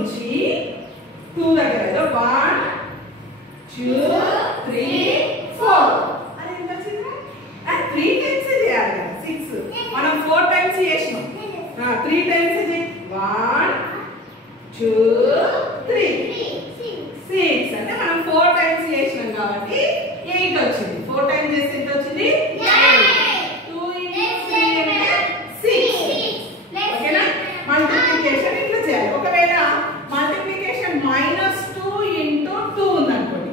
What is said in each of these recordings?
నుంచి 2 దగ్గర 1 2 3 4 అది ఎంత వచ్చింది? 3 టైమ్స్ చేయాలి కదా 6 మనం 4 టైమ్స్ చేసినాం 3 టైమ్స్ ఇది 1 2 3 6 అంటే మనం 4 టైమ్స్ చేసినాం కాబట్టి 8 వచ్చింది 4 టైమ్స్ చేస్తే ఎంత వచ్చింది 8 2 into 3 అంటే 6 ఓకేనా మల్టిప్లికేషన్ ఇట్లా చేయాలి ఒకవేళ మల్టిప్లికేషన్ -2 into 2 ఉందనుకోండి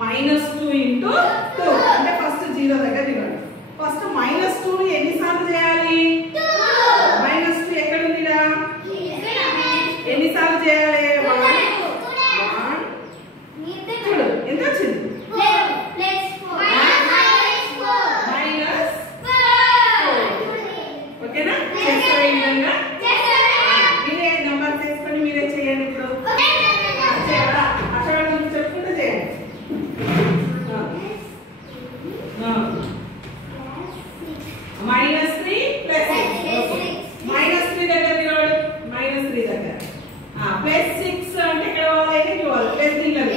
-2 into 2 అంటే ఫస్ట్ 0 దగ్గర తినండి ఫస్ట్ -2 ని ఎన్నిసార్లు చేయాలి 2 ఎక్కడ ఉందిరా ఎన్నిసార్లు చేయాలి 1 చూడు ఎంత వచ్చింది ఓకేనా చేస్తారా ఈ విధంగా మీరే నెంబర్ చేసుకొని మీరే చేయండి ఇప్పుడు చేయాలా అక్కడ చెప్పుకుంటూ చేయండి -3 ప్లస్ 3 దగ్గర తిరగడు -3 దగ్గర ప్లస్ 6 అంటే ఇక్కడ పోవాలి ఎక్కడికి పోవాలి ప్లస్ తిరగదు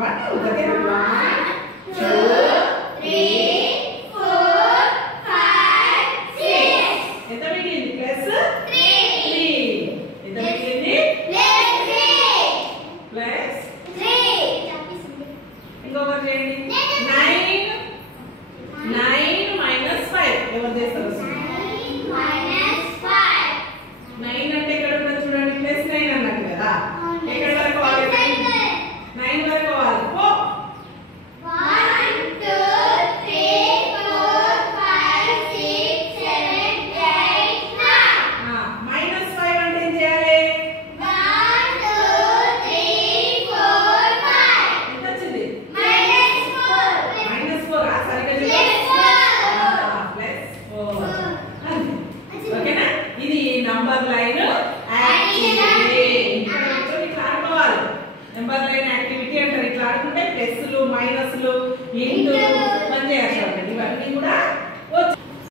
1 దగ్గర 1 2 3 4 5 6 ఎంత మిగిలింది ప్లస్ 3 ఎంత మిగిలింది ప్లస్ 3 ఇంకొకటి చేయండి 9 -5 ఎవరు చేస్తారు 9 అంటే ఎక్కడ ఉన్నది చూడండి ప్లస్ 9 అన్నట్టు కదా ఎక్కడ వరకు పోవాలి 9 వరకు పోవాలి పో 1 2 3 4 5 6 7 8 9 -5 అంటే ఏం చేయాలి 1 2 3 4 5 ఎంత వచ్చింది -4 -4 సరిగ్గా ఓకేనా ఇది నంబర్ లైన్ యాక్టివిటీ ఇట్లా ఆడుకోవాలి నంబర్ లైన్ యాక్టివిటీ అంటారు ఇట్లా ఆడుకుంటే ప్లస్లు మైనస్లు ఇంటూ పని చేయాల్సి ఉంటుంది ఇవన్నీ కూడా